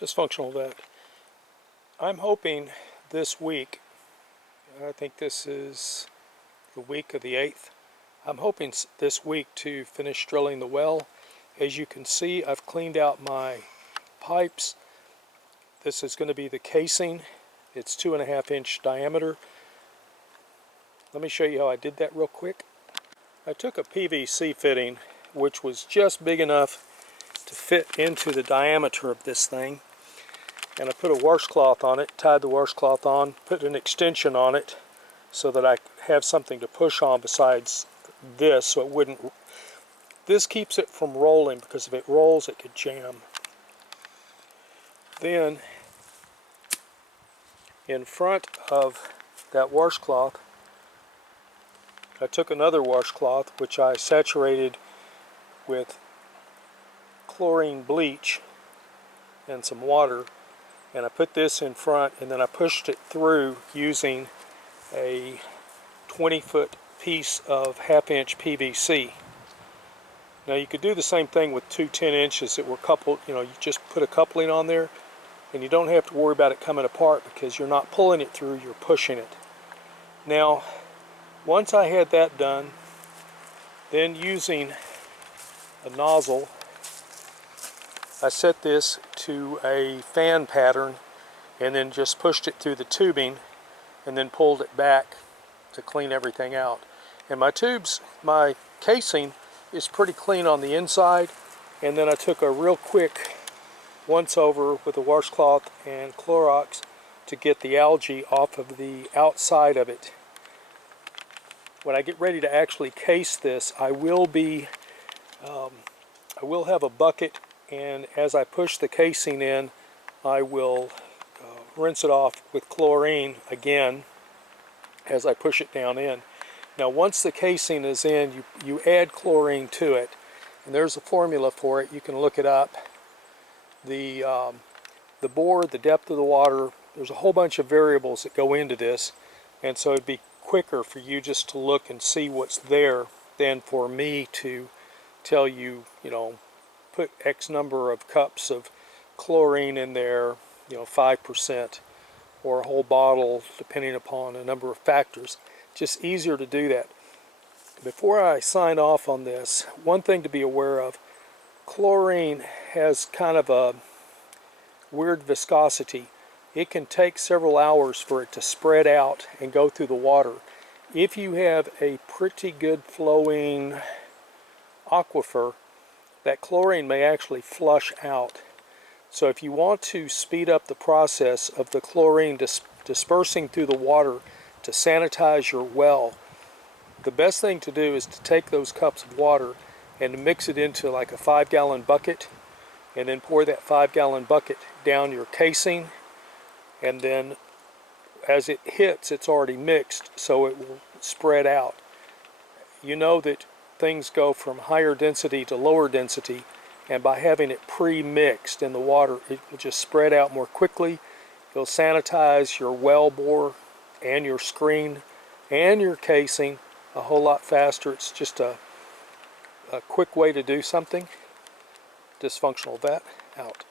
Dysfunctional vet. I'm hoping this week, I think this is the week of the 8th, I'm hoping this week to finish drilling the well. As you can see, I've cleaned out my pipes. This is going to be the casing. It's 2.5-inch diameter. Let me show you how I did that real quick. I took a PVC fitting, which was just big enough to fit into the diameter of this thing, and I put a washcloth on it, tied the washcloth on, put an extension on it so that I have something to push on besides this, so it wouldn't. This keeps it from rolling, because if it rolls it could jam. Then in front of that washcloth I took another washcloth which I saturated with chlorine bleach and some water, and I put this in front, and then I pushed it through using a 20-foot piece of 1/2-inch PVC. Now you could do the same thing with two 10-inches that were coupled. You just put a coupling on there and you don't have to worry about it coming apart because you're not pulling it through, you're pushing it. Now once I had that done, then using a nozzle, I set this to a fan pattern and then just pushed it through the tubing and then pulled it back to clean everything out. And my casing is pretty clean on the inside, and then I took a real quick once over with a washcloth and Clorox to get the algae off of the outside of it. When I get ready to actually case this, I will have a bucket, and as I push the casing in, I will rinse it off with chlorine again as I push it down in. Now once the casing is in, you add chlorine to it, and there's a formula for it. You can look it up. The bore, the depth of the water, there's a whole bunch of variables that go into this, and so it'd be quicker for you just to look and see what's there than for me to tell you, put X number of cups of chlorine in there, 5%, or a whole bottle, depending upon a number of factors. Just easier to do that. Before I sign off on this, one thing to be aware of: chlorine has kind of a weird viscosity. It can take several hours for it to spread out and go through the water. If you have a pretty good flowing aquifer, that chlorine may actually flush out. So if you want to speed up the process of the chlorine dispersing through the water to sanitize your well, the best thing to do is to take those cups of water and mix it into like a 5-gallon bucket, and then pour that 5-gallon bucket down your casing, and then as it hits, it's already mixed, so it will spread out. You know that things go from higher density to lower density, and by having it pre-mixed in the water, it will just spread out more quickly. It'll sanitize your well bore and your screen and your casing a whole lot faster. It's just a quick way to do something. Dysfunctional Vet, out.